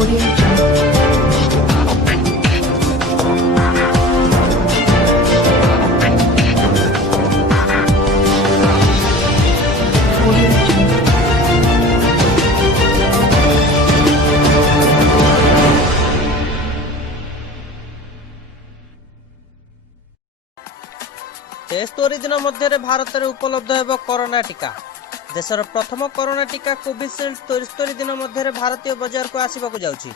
Audio Jungle. Audio Jungle. तेस्तरी दिन मध्य भारत में उपलब्ध हो कोरोना टीका। देशर प्रथम कोरोना टीका कोविशील्ड 73 दिन मध्य भारतीय बाजार को आसवाक जाउछि।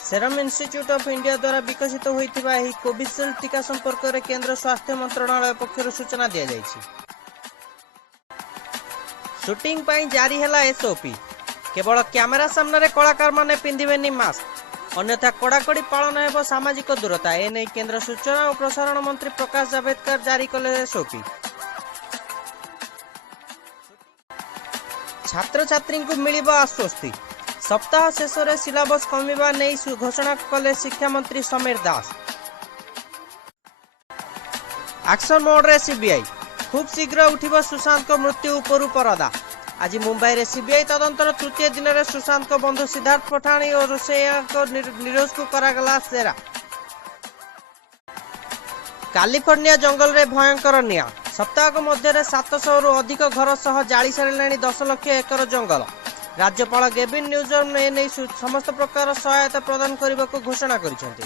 सेरम इंस्टीट्यूट ऑफ इंडिया द्वारा विकसित होइथिबा एही कोविशील्ड टीका संपर्क में केंद्र स्वास्थ्य मंत्रालय पक्षर सूचना दिया जायछि। शूटिंग पई जारी हैला एसओपी। केवल कैमेरा सामने कलाकार माने पिंधिबेनी मास्क, अन्यथा कड़ाकड़ी पालन हेब सामाजिक दूरता। एने केंद्र सूचना और प्रसारण मंत्री प्रकाश जावड़ेकर जारी कले एसओपी। छात्र छात्री को मिलिबा आश्वस्ति। सप्ताह शेष में सिलेबस कमिबा नहीं घोषणा कले शिक्षा मंत्री समीर दास। एक्शन मोड रे सीबीआई। खूब शीघ्र उठिब सुशांत को मृत्यु उपरू परदा। आज मुंबई रे सीबीआई तदंतर तृतीय दिन में सुशांत को बंधु सिद्धार्थ पठाणी और रोसैया को निरोज को करागला सेरा। कैलिफोर्निया जंगल रे भयंकर निया। सप्ताह मध्य 700 रु अधिक घर सह जाली सारे 10 लाख एकर जंगल। राज्यपाल गेविन न्यूजम ने समस्त प्रकार सहायता प्रदान करने को घोषणा करिसेंति।